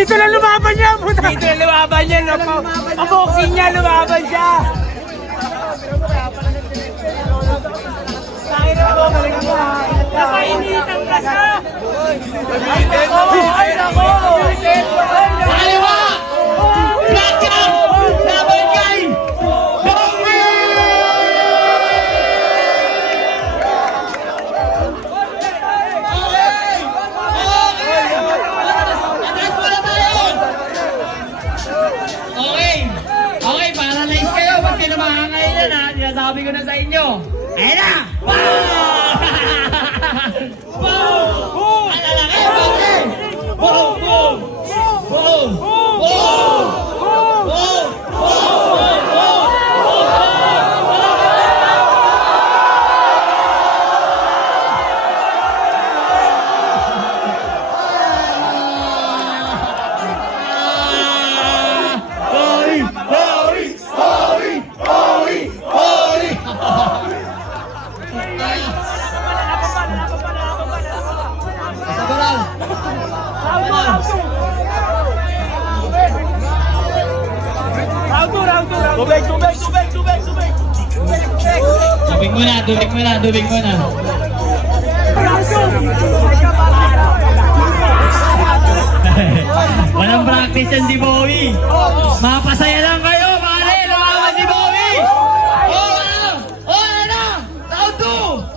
Dito lang lumaban niya, puta. Dito lang lumaban niya, no? Paboxing niya, lumaban siya. Napainitan ka siya. Ay, nako. Kaliwa! Blackjack! Laban kay Bowie! Atras muna tayo! Okay, paralyze kayo pag tinamaan kayo yan ha. Sinasabi ko na sa inyo. Ayan na! Boom! Ang lalaki, pare! Boom! Boom! Boom! Boom! Boom! Dubig muna. Walang practice yan si Bowie. Mapasaya lang kayo, pare. Lumaban si Bowie. Ano na? Round 2.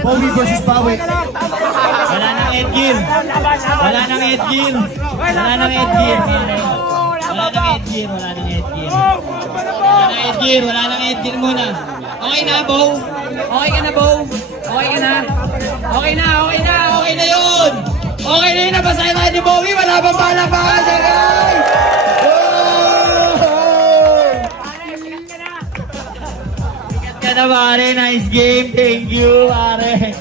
Bowie versus Bawi. Wala nang Edgir. Wala nang Edgir. Wala nang Edgir. Wala nang Edgir. Wala nang Edgir. Wala nang Edgir. Wala nang Edgir muna. Okay na, Bow? Okay ka na, Bow? Okay ka na? Okay na, okay na. Okay na yun. Okay na yun. Nabasahin tayo ni Bowie. Wala bang palapakan siya, guys? Sikat ka na, pare. Nice game. Thank you, pare.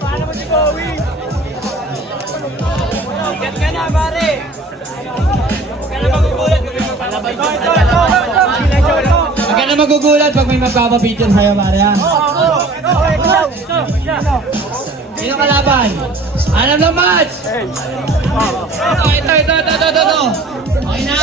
Paano mo si Bowie? Sikat ka na, pare. Huwag ka na magugulat. Huwag ka na magugulat pag may magpapapicture sa'yo, pare, ha? Sino kalaban? Alam ng match! Ito. Okay na?